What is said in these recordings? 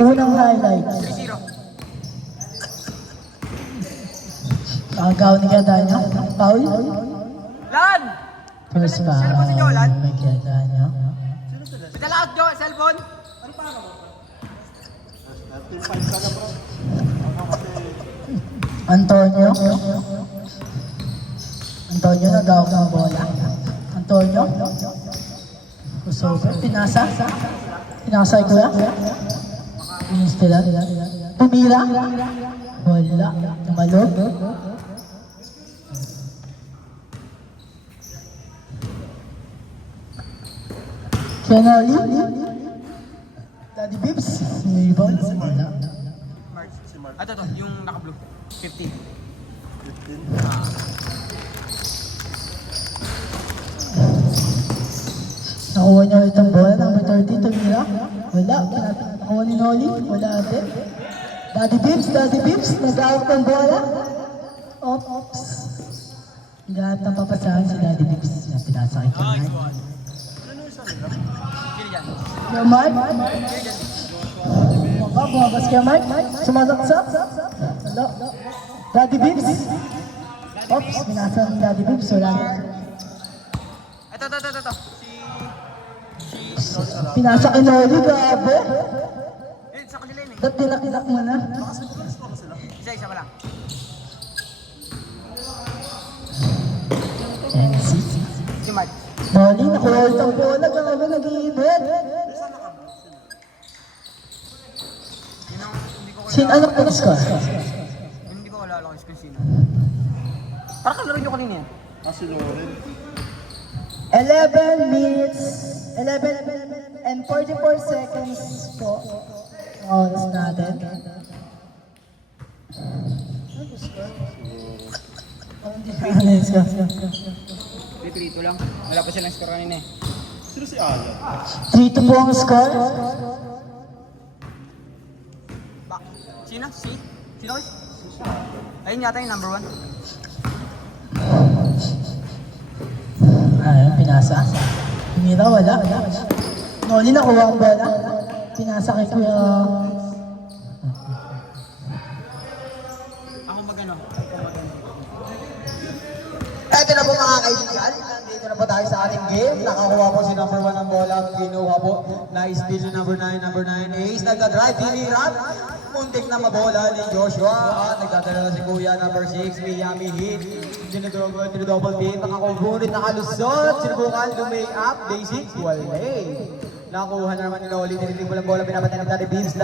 Unang highlights. 3-0. Agaw ni Gadanya. Paul. Lan! First foul. Cellphone si Jolan. May Gadanya. Padala out, Jo, cellphone. Antonio. Antonio nag-awak ng bola. Antonio. Kusover. Pinasa. Pinasa ko yan. Pinistila. Tumira. Wala. Tumalog. Kenoli. Daddy Bibbs. Rebound. Wala. Mark. Ito, yung naka-blue. 15. Nakuha niya itong bola, number 30, tumira. Wala. Nakuha ni Noli. Wala ate. Daddy Bibbs, nag-out ng bola. Oops. Lahat ng papasahan si Daddy Bibbs. Pinasakit ka na. Sino dyan? Yo, Mark. Bumabas kaya Mark. Sumasaksak. Wala. Daddy Bibbs. Oops, pinasa ni Daddy Bibbs. Wala. Ito. Pinasa kay Noli, grabe. Yun, sa kanila yun eh. Ba't tinakilak mo na? Isa pa lang. Si Mark. Noli, nakuha itong bola. Grabe, nag-iibig. Yun ang hindi ko Sin anak ko score? Hindi ko alala kung sino. Parang kalaro nyo kanina yan. 11 minutes, 11 and 44 seconds po. Oras natin. Ano yung score? 3-3 lang. Wala pa silang score kanina eh. 3-2 po ang score. Sino? Sino? Ayun yata yung number 1. Ayun, pinasa. Pinira, wala. Noli, nakuha ang bola. Pinasa kay Kuya. Ako magano. Ito na po mga kaibigan, nandito na po tayo sa ating game. Nakakuha po si number 1 ng bola, kinuha po na steal ni number 9 Ace. Nagka-drive, tinirap. Muntik na mabola ni Joshua. At nagdadala na si Kuya, number 6, Miami Heat. Double team, nakakumbunit, nakalusot. Sinubukan, dumay-up, basic, wale. Nakuha na naman ni Noli, tinitip lang bola, pinapatay ng Daddy Bibbs.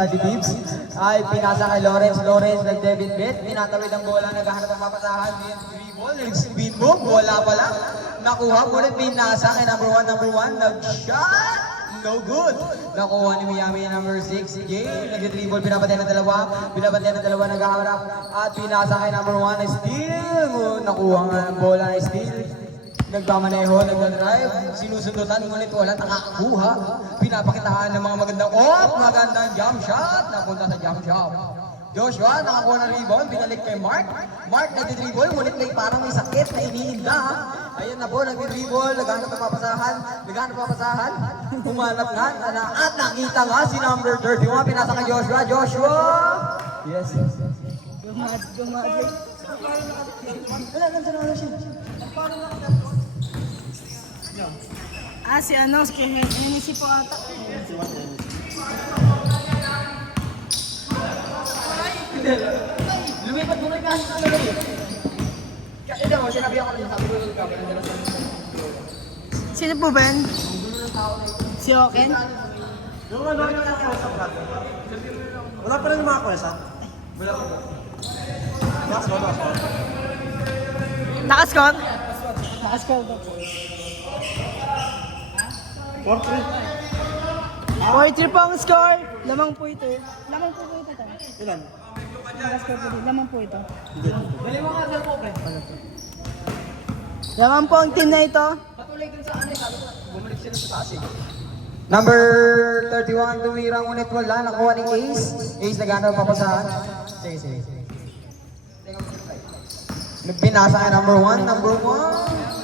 Ay, pinasa kay Lawrence, nag-David Bet. Pinatawid ang bola, naghahanap ang papasahan. Nag-speed move, bola pala. Nakuha, ngunit pinasa kay number 1, nag-shot. No good. Nakuha ni Miami number 6. Game. Nag-dribble. Pinapatay ng dalawa. Naghaharap. At pinasa kay number 1 na steal. Nakuha nga ng bola na steal. Nagpamaneho. Nag-drive. Sinusundutan. Ngunit wala nakakuha. Pinapakitaan ng mga magandang jump shot. Napunta sa jump shot. Joshua, nakakuha ng rebound, binalik kay Mark. Mark nag-dribble, ngunit parang may sakit na iniinda. Ayun na po, nag-dribble, naghanap ng papasahan. Humanap nga, at nakita nga si number 31, pinasa kay Joshua. Yes. Gumad. Wala, nandiyan na siya. Si ano, si po ata. Lumipat mo na kasi sa lagay. Ito mo, sinabi ako rin. Sino po ba yan? Si Oken? Wala pa rin mga kwesa? Nakascore? Nakascore ba? 4-3 po ang score. Lamang po ito. Lamang po ito. Ilan? Nakascore po dito. Lamang po ito. Lamang po ang team na ito. Bumalik sila sa taas eh. Number 31, tumira ngunit wala. Nakuha ni Ace. Ace naghanap ng papasahan. Sige. Nagpinasa kay number 1.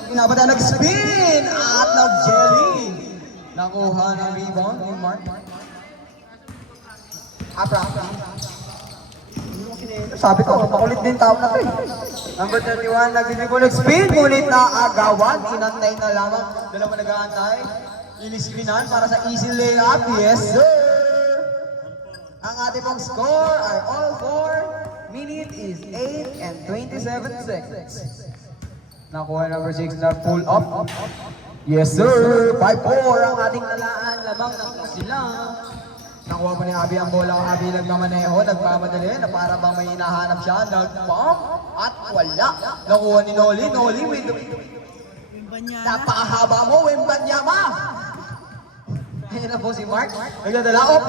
Pinapata nag-spin at nag-jelly. Nakuha ng rebound ni Mark. practice. Sabi ko, makulit din tao na to eh. Number 31, nag-dribble spin, ngunit naagawan. Inantay na lamang. Dalawa nag-aantay. Inispinan para sa easy layup. Yes, sir! Ang ating pong score are all for minute is 8 and 27 seconds. Nakuha number 6 na pull up. Yes, sir! 5-4 ang ating talaan. Lamang na sila. Nakuha mo ni Abby ang bola. Abby nagmamaneho, nagmamadali na para bang may hinahanap siya. Nag-pump at wala. Nakuha ni Noli. Noli with the... Napakahaba mo, Wembanyama! Ayan na po si Mark. Nagdadala off,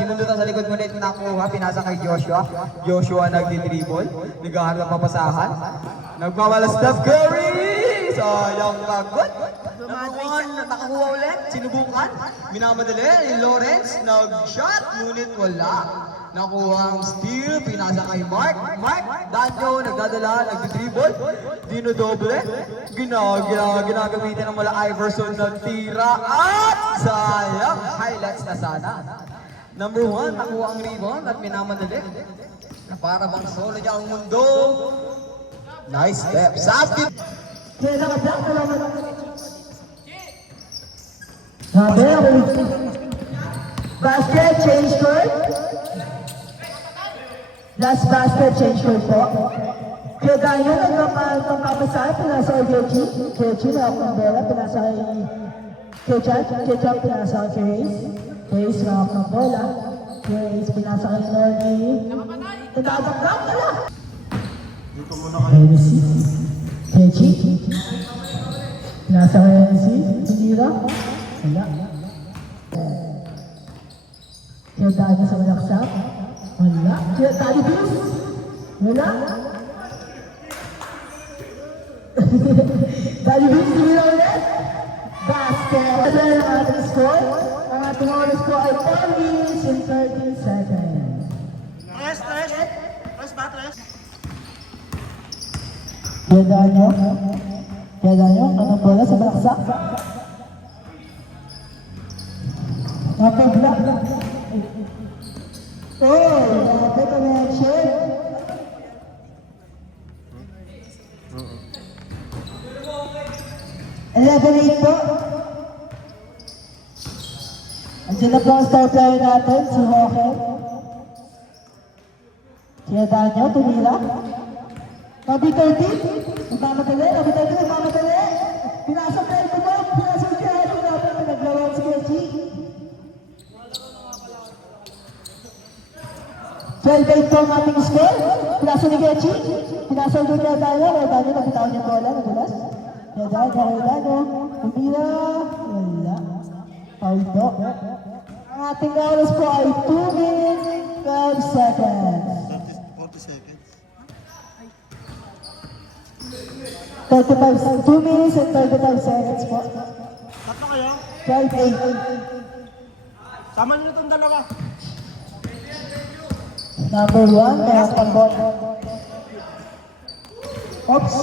sinundutan sa likod mo nito nakuha. Pinasa kay Joshua. Joshua nagdi-dribble. Naghahanap ng papasahan. Nagmamala Steph Curry! Sayang pagod. Nakakuha ulit, sinubukan, minamadali, Lawrence, nag-shot, ngunit wala. Nakuha ang steal, pinasa kay Mark, Danjo, nagdadala, nagdi-dribble, dinodoble, ginagamitin ng mula Iverson na tira, at sayang, highlights na sana. Number 1, nakuha ang rebound at minamadali, na para bang solo niya ang mundo. Nice step, Safety! Sabi ako, basket, change court. Last basket, change court po. Kaya ganyan, nagpapasahe, pinasa kay Kechi. Kechi na ako ng bola, pinasa kay Ketchup, pinasa kay Hayes. Hayes na ako ng bola. Hayes, pinasa kay Norny. Nagkabak-bak ka lang. Hennessy. Kechi. Pinasa kay Hennessy. Tumira. Wala. Kaya dahil sa malaksak. Wala. Kaya dahil bis. Wala. Dahil bis, tumira ulit. Basket. Ano ang ating score? Ang ating oras ko ay 4 minutes and 13 seconds. Kaya dahil nyo, anong bola sa malaksak? Napagla. Oh, napagla connection. Eleven po. Andiyan na po ang star player natin, si Hohen. Kaya Daniel, tumira. Nabi 13. Nagmamadali. Pinasok na ito mo. Pinasok niya. Naglawang si Kechi. 12-8 po ang ating score. Pinasok ni Kechi. Pinasok doon kaya Daniel. Kaya Daniel, nagbitawan niya bola. Nagulas. Kaya Daniel. Tumira. Wala. Foul po. Ang ating oras po ay 2 minutes 12 seconds. 40 seconds. 2 minutes and 35 seconds po. Tatlo kayo? 12-8. Sama nyo itong dalawa. Number 1, may hakang ball. Oops.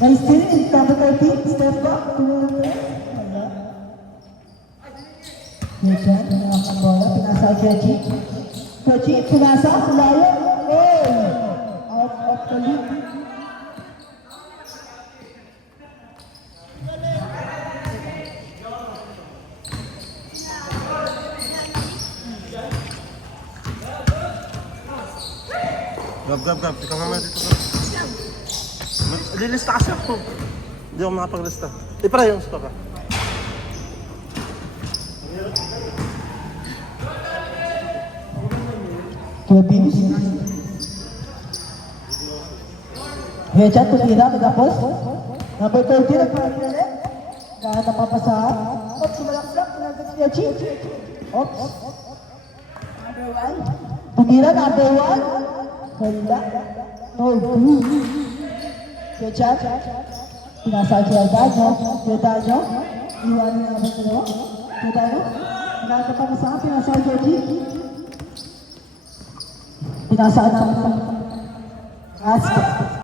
Nice steal, number 13, step back. Wala. Medyan, may hakang bola, pinasa Kechi. Kechi, pinasa, layo. Hey! Out of the league. Gab. Ikaw nga dito ka. Lilista kasi ako. Hindi ako makapaglista. Ipara yung stock ka. Kevin. Medyan, tumira, nagapos. Number 13, nagpapilali. Dahil napapasahan. Oops, sumalaksak. Nagkat si Kechi. Oops. Number 1. Tumira, number 1. Wala. No, 2. Ketchup. Pinasa kaya Danyo. Iwanan na naman dalawa. Kaya Danyo. Pinasa pinasa Kechi. Pinasa naman. Basket.